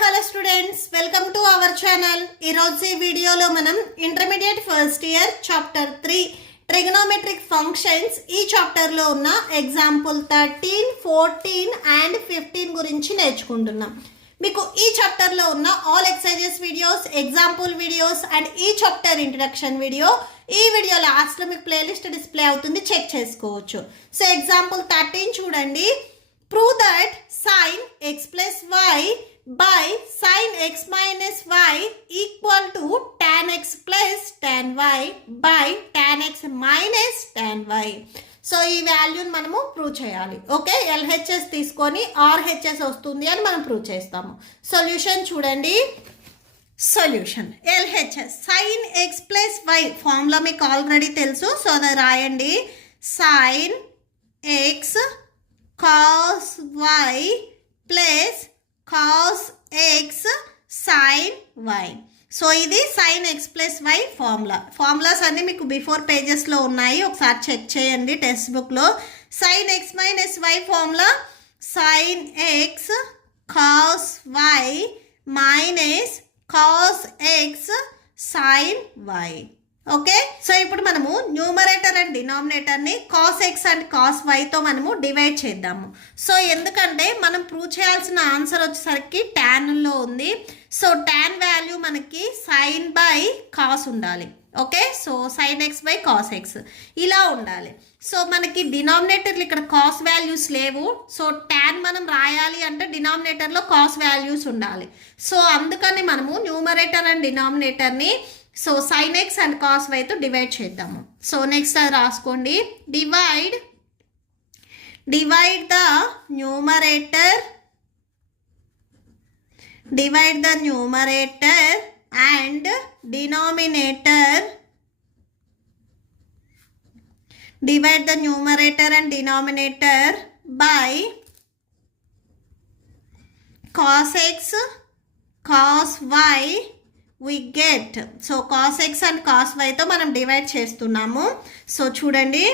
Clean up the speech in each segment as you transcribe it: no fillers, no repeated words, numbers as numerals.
Hello students, welcome to our channel. ఈరోజు ఈ వీడియోలో మనం intermediate first year chapter 3 trigonometric functions ఈ చాప్టర్లో ఉన్న ఎగ్జాంపుల్ 13, 14 అండ్ 15 గురించి నేర్చుకుంటున్నాం. మీకు ఈ చాప్టర్లో ఉన్న all exercises videos, example videos and ఈ చాప్టర్ ఇంట్రడక్షన్ వీడియో ఈ వీడియో లాస్ట్లో మీకు ప్లేలిస్ట్ డిస్ప్లే అవుతుంది, చెక్ చేసుకోవచ్చు. సో ఎగ్జాంపుల్ 13 చూడండి. Prove that sin x plus y by sin x minus y equal to tan x plus tan y by tan x minus tan y. So ఈ వాల్యూని మనము prove చేయాలి. Okay, LHS తీసుకొని RHS వస్తుంది అని మనం prove చేస్తాము. సొల్యూషన్ చూడండి. Solution LHS sin x plus y formula మీకు ఆల్రెడీ తెలుసు. సో అది రాయండి. sin x cos y plus cos x sin y. So ఇది sin x plus y formulas అన్నీ మీకు బిఫోర్ పేజెస్లో ఉన్నాయి, ఒకసారి చెక్ చేయండి టెక్స్ట్ బుక్లో. sin x minus y formula sin x cos y minus cos x sin y. Okay, so ఇప్పుడు మనము numerator and డినామినేటర్ని కాస్ ఎక్స్ అండ్ కాస్ వైతో మనము డివైడ్ చేద్దాము. సో ఎందుకంటే మనం ప్రూవ్ చేయాల్సిన ఆన్సర్ వచ్చేసరికి ట్యాన్లో ఉంది. సో ట్యాన్ వాల్యూ మనకి సైన్ బై కాస్ ఉండాలి. Okay, so sine x by cos x ఇలా ఉండాలి. సో మనకి డినామినేటర్లు ఇక్కడ కాస్ వాల్యూస్ లేవు. సో ట్యాన్ మనం రాయాలి అంటే డినామినేటర్లో కాస్ వాల్యూస్ ఉండాలి. సో అందుకని మనము న్యూమరేటర్ అండ్ డినామినేటర్ని so sine x and cos వైతో డివైడ్ చేద్దాము. సో నెక్స్ట్ అది రాసుకోండి. Divide the numerator and denominator by cos x cos y we get. So cos x and cos yతో మనం డివైడ్ చేస్తున్నాము. సో చూడండి.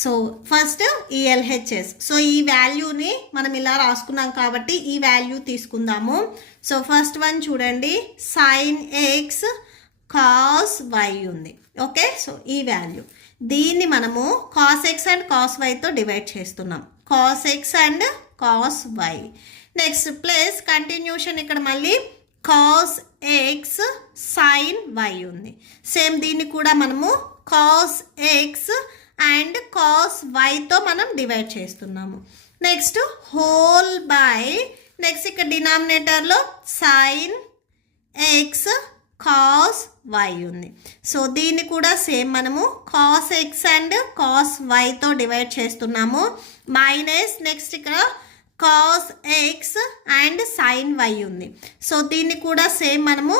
సో ఫస్ట్ ఈ ఎల్హెచ్ఎస్, సో ఈ వాల్యూని మనం ఇలా రాసుకున్నాం కాబట్టి ఈ వాల్యూ తీసుకుందాము. సో ఫస్ట్ వన్ చూడండి, సైన్ ఎక్స్ కాస్ వై ఉంది. ఓకే, సో ఈ వాల్యూ దీన్ని మనము కాస్ ఎక్స్ అండ్ కాస్ వైతో డివైడ్ చేస్తున్నాం. Cos x and cos y. Next plus continuation ఇక్కడ మళ్ళీ కాస్ ఎక్స్ సైన్ వై ఉంది. సేమ్ దీన్ని కూడా మనము కాస్ ఎక్స్ అండ్ కాస్ వైతో మనం డివైడ్ చేస్తున్నాము. నెక్స్ట్ హోల్ బై, నెక్స్ట్ ఇక్కడ డినామినేటర్లో సైన్ ఎక్స్ కాస్ వై ఉంది. సో దీన్ని కూడా సేమ్ మనము కాస్ ఎక్స్ అండ్ కాస్ వైతో డివైడ్ చేస్తున్నాము. మైనస్ నెక్స్ట్ ఇక్కడ cos x and sine y ఉంది. సో దీన్ని కూడా సేమ్ మనము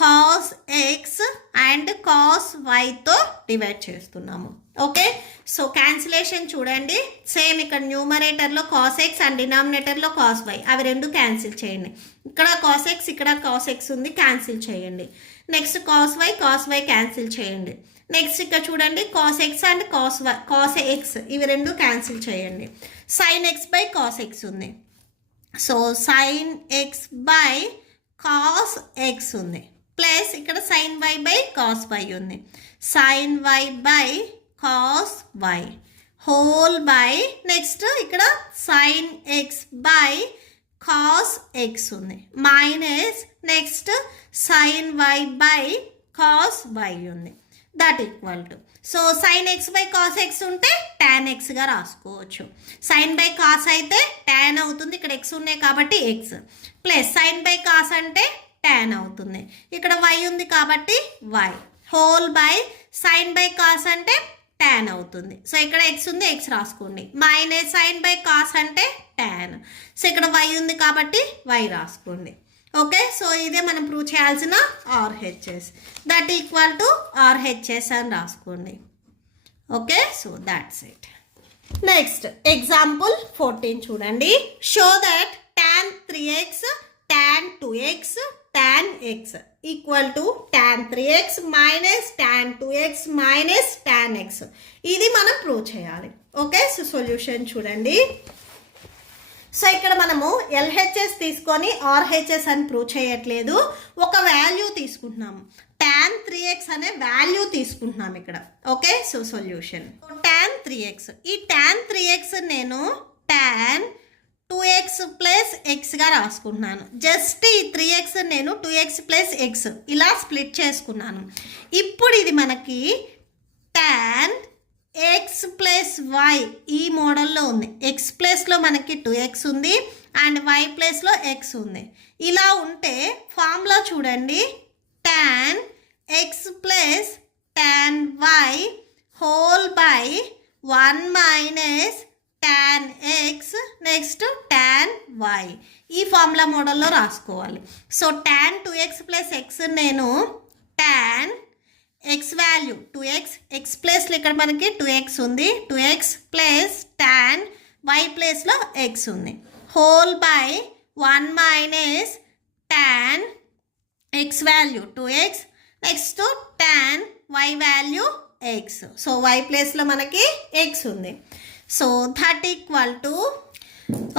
కాస్ ఎక్స్ అండ్ కాస్ వైతో డివైడ్ చేస్తున్నాము. ఓకే, సో క్యాన్సిలేషన్ చూడండి. సేమ్ ఇక్కడ న్యూమరేటర్లో కాస్ ఎక్స్ అండ్ డినామినేటర్లో కాస్ వై, అవి రెండు క్యాన్సిల్ చేయండి. ఇక్కడ కాస్ ఎక్స్ ఇక్కడ కాస్ ఎక్స్ ఉంది, క్యాన్సిల్ చేయండి. నెక్స్ట్ కాస్ వై క్యాన్సిల్ చేయండి. నెక్స్ట్ ఇక్కడ చూడండి cos x and cos x ఇవి రెండు క్యాన్సిల్ చేయండి. Sine x by cos x ఉంది. So sine x by cos x ఉంది. ప్లస్ ఇక్కడ sine y by cos y ఉంది. Sine y by cos y whole by next ఇక్కడ sine x by cos x ఉంది. Minus next sine y by cos y ఉంది. That equal to, so sine x by cos X ఉంటే tan ఎక్స్గా రాసుకోవచ్చు. Sine by cos అయితే tan అవుతుంది, ఇక్కడ X ఉన్నాయి కాబట్టి X. Plus sine by cos అంటే టాన్ అవుతుంది, ఇక్కడ వై ఉంది కాబట్టి Y. Whole by sine by cos అంటే టాన్ అవుతుంది. సో ఇక్కడ ఎక్స్ ఉంది, ఎక్స్ రాసుకోండి. మైనస్ సైన్ బై కాస్ అంటే టాన్. సో ఇక్కడ వై ఉంది కాబట్టి వై రాసుకోండి. ఓకే, సో ఇదే మనం ప్రూవ్ చేయాల్సిన RHS. That equal to RHS అని రాసుకోండి. Okay, so that's it. Next example 14 చూడండి. Show that tan 3x tan 2x tan x equal to tan 3x minus tan 2x minus tan x. ఇది మనం prove చేయాలి. Okay, so solution చూడండి. So ఇక్కడ మనము LHS తీసుకొని ఆర్హెచ్ఎస్ అని prove చేయట్లేదు, ఒక వాల్యూ తీసుకుంటున్నాము. tan 3x అనే వాల్యూ తీసుకుంటున్నాం ఇక్కడ. Okay, so solution tan 3x. ఈ tan 3x నేను tan 2x ప్లస్ ఎక్స్గా రాసుకుంటున్నాను. జస్ట్ ఈ 3x నేను 2x ప్లస్ ఎక్స్ ఇలా స్ప్లిట్ చేసుకున్నాను. ఇప్పుడు ఇది మనకి tan ఎక్స్ ప్లస్ వై ఈ మోడల్లో ఉంది. ఎక్స్ ప్లేస్లో మనకి 2x ఉంది అండ్ వై ప్లేస్లో ఎక్స్ ఉంది. ఇలా ఉంటే ఫార్ములా చూడండి, tan X plus tan Y whole by 1 minus tan X next tan Y. ఈ ఫార్ములా మోడల్లో రాసుకోవాలి. సో tan 2x ప్లస్ ఎక్స్ నేను tan X value 2x, X ప్లేస్లో ఇక్కడ మనకి 2x ఉంది, 2x ప్లస్ tan వై ప్లేస్లో ఎక్స్ ఉంది, whole by 1 minus tan X value 2x next tan Y value X. So Y ప్లేస్లో మనకి ఎక్స్ ఉంది. So that equal to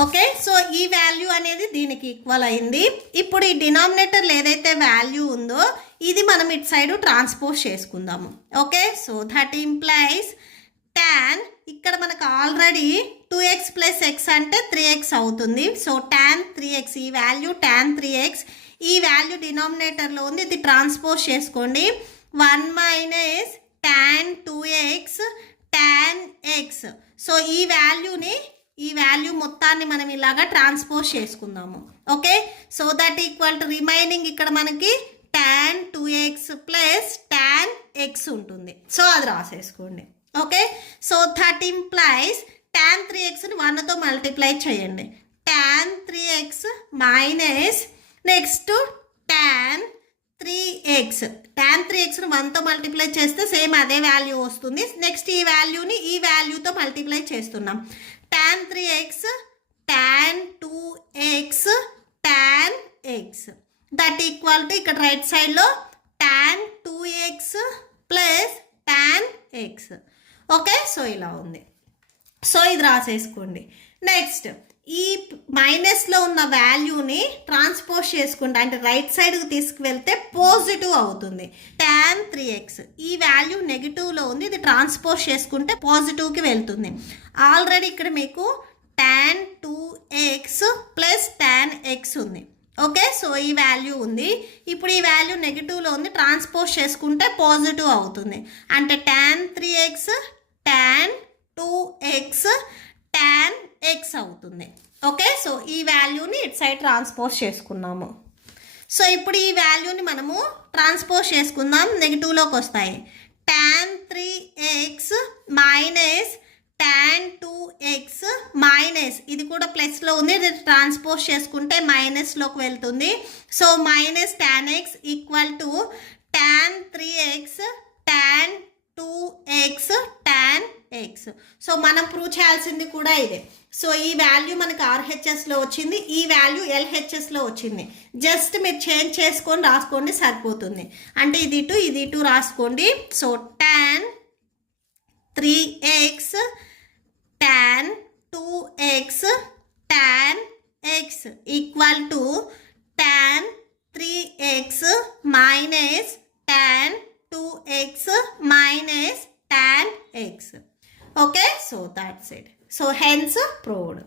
okay, so ఈ వాల్యూ అనేది దీనికి ఈక్వల్ అయింది. ఇప్పుడు ఈ డినామినేటర్లో ఏదైతే వాల్యూ ఉందో ఇది మనం ఇటు సైడ్ ట్రాన్స్పోజ్ చేసుకుందాము. Okay, so that implies tan ఇక్కడ మనకు ఆల్రెడీ 2x ప్లస్ ఎక్స్ అంటే 3x అవుతుంది. సో tan 3x ఈ వాల్యూ tan 3x ఈ వాల్యూ డినామినేటర్లో ఉంది, ఇది ట్రాన్స్పోజ్ చేసుకోండి. 1 minus tan 2x tan x. So ఈ వాల్యూ మొత్తాన్ని మనం ఇలాగా ట్రాన్స్పోజ్ చేసుకుందాము. Okay, so that equal to remaining ఇక్కడ మనకి tan 2x plus tan x ఉంటుంది. సో అది రాసేసుకోండి. Okay, so that implies tan 3xని 1తో మల్టిప్లై చేయండి. tan 3x minus next tan 3xని 1తో మల్టిప్లై చేస్తే సేమ్ అదే వాల్యూ వస్తుంది. నెక్స్ట్ ఈ వాల్యూని ఈ వాల్యూతో మల్టిప్లై చేస్తున్నాం. tan 3x tan 2x tan x that equal to ఇక్కడ రైట్ సైడ్లో tan 2x plus tan x. Okay, so ఇలా ఉంది. సో ఇది రాసేసుకోండి. నెక్స్ట్ ఈ మైనస్లో ఉన్న వాల్యూని ట్రాన్స్పోజ్ చేసుకుంటే అంటే రైట్ సైడ్కి తీసుకువెళ్తే పాజిటివ్ అవుతుంది. tan 3x ఈ వాల్యూ నెగిటివ్లో ఉంది, ఇది ట్రాన్స్పోజ్ చేసుకుంటే పాజిటివ్కి వెళ్తుంది. ఆల్రెడీ ఇక్కడ మీకు tan 2x plus tan x ఉంది. ఓకే, సో ఈ వాల్యూ ఉంది. ఇప్పుడు ఈ వాల్యూ నెగిటివ్లో ఉంది, ట్రాన్స్పోజ్ చేసుకుంటే పాజిటివ్ అవుతుంది. అంటే tan 3x tan 2x tan x అవుతుంది. ఓకే, సో ఈ వాల్యూని ఇటు సైడ్ ట్రాన్స్పోజ్ చేసుకున్నాము. సో ఇప్పుడు ఈ వాల్యూని మనము ట్రాన్స్పోజ్ చేసుకుందాం, నెగిటివ్లోకి వస్తాయి. tan 3x minus tan 2x minus ఇది కూడా ప్లస్లో ఉంది, ఇది ట్రాన్స్పోజ్ చేసుకుంటే మైనస్లోకి వెళ్తుంది. So minus tan x equal to tan 3x tan 2x tan x. So మనం ప్రూవ్ చేయాల్సింది కూడా ఇదే. సో ఈ వాల్యూ మనకి ఆర్హెచ్ఎస్లో వచ్చింది, ఈ వాల్యూ ఎల్హెచ్ఎస్లో వచ్చింది. జస్ట్ మీరు చేంజ్ చేసుకొని రాసుకోండి సరిపోతుంది. అంటే ఇది ఇటు రాసుకోండి. So tan 3x tan 2x tan x equal to tan 3x minus tan 2x minus tan x. Okay, so that's it. So hence proved.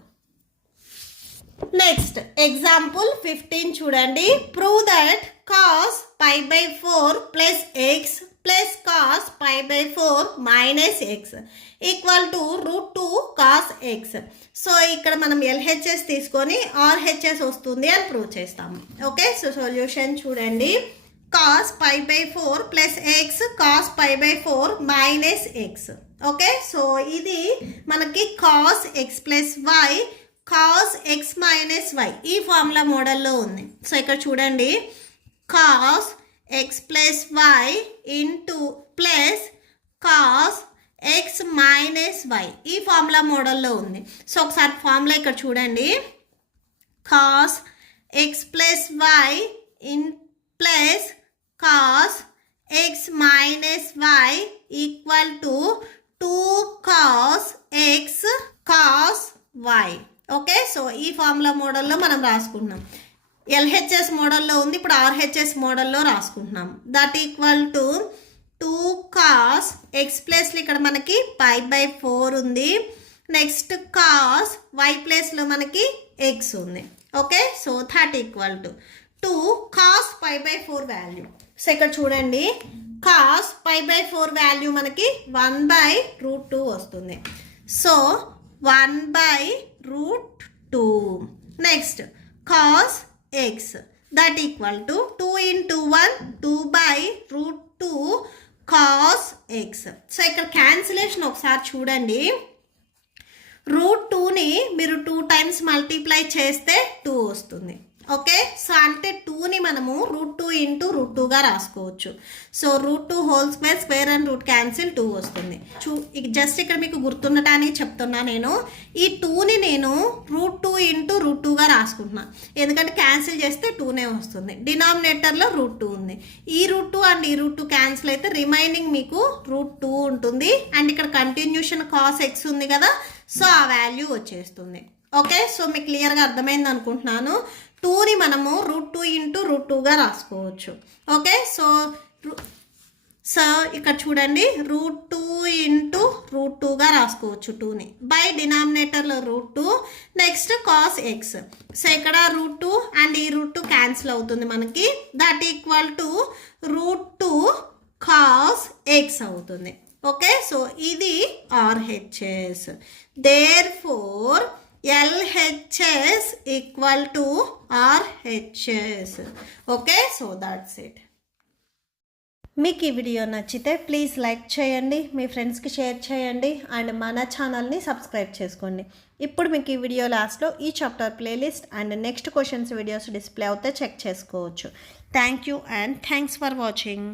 Next example 15 చూడండి. Prove that cos pi by 4 plus x plus cos pi by 4 minus x equal to root 2 cos x. So ఇక్కడ మనం LHS తీసుకొని RHS వస్తుంది అని prove చేస్తాము. Okay, so solution చూడండి. cos pi by 4 plus x cos pi by 4 minus x. Okay, so ఇది మనకి cos x plus y cos x minus y ఈ ఫార్ములా మోడల్లో ఉంది. సో ఇక్కడ చూడండి, cos x plus y into plus cos x minus y ఈ formula మోడల్లో ఉంది. సో ఒకసారి ఫార్ములా ఇక్కడ చూడండి, cos x plus y in plus cos x minus y equal to 2 cos x cos y. Okay, so ఈ formula మోడల్లో మనం రాసుకుంటున్నాం. ఎల్హెచ్ఎస్ మోడల్లో ఉంది, ఇప్పుడు ఆర్హెచ్ఎస్ మోడల్లో రాసుకుంటున్నాం. That equal to 2 cos x ప్లేస్లో ఇక్కడ మనకి π/4 ఉంది. నెక్స్ట్ కాస్ y ప్లేస్లో మనకి x ఉంది. Okay, so that equal to 2 cos π/4 value. So ఇక్కడ చూడండి, కాస్ π/4 వాల్యూ మనకి 1/√2 వస్తుంది. So 1/√2. Next cos x that equal to 2 into 1 2/√2 cos x. So ఇక్కడ క్యాన్సిలేషన్ ఒకసారి చూడండి. √2ని మీరు 2 times మల్టిప్లై చేస్తే 2 వస్తుంది. ఓకే, సో అంటే 2ని మనము √2 into √2గా రాసుకోవచ్చు. So √2 whole square, square and root cancel 2 వస్తుంది. జస్ట్ ఇక్కడ మీకు గుర్తుండటానికి చెప్తున్నా, నేను ఈ 2ని నేను √2 into √2గా రాసుకుంటున్నా, ఎందుకంటే క్యాన్సిల్ చేస్తే 2నే వస్తుంది. డినామినేటర్లో √2 ఉంది. ఈ √2 అండ్ ఈ √2 క్యాన్సిల్ అయితే రిమైనింగ్ మీకు √2 ఉంటుంది. అండ్ ఇక్కడ కంటిన్యూషన్ కాస్ x ఉంది కదా, సో ఆ వాల్యూ వచ్చేస్తుంది. ఓకే, సో మీకు క్లియర్గా అర్థమైంది అనుకుంటున్నాను. 2ని మనము √2 into √2గా రాసుకోవచ్చు. ఓకే, సో ఇక్కడ చూడండి, √2 into √2గా రాసుకోవచ్చు 2ని. బై డినామినేటర్లో √2, నెక్స్ట్ కాస్ x. సో ఇక్కడ √2 అండ్ ఈ √2 క్యాన్సిల్ అవుతుంది మనకి. That equal to √2 cos x అవుతుంది. ఓకే, సో ఇది RHS. Therefore LHS equal to RHS. Okay, so that's it. మీకు ఈ వీడియో నచ్చితే ప్లీజ్ లైక్ చేయండి, మీ ఫ్రెండ్స్కి షేర్ చేయండి, అండ్ మన ఛానల్ని సబ్స్క్రైబ్ చేసుకోండి. ఇప్పుడు మీకు ఈ వీడియో లాస్ట్లో ఈ chapter playlist and next questions videos display అవుతే చెక్ చేసుకోవచ్చు. Thank you and thanks for watching.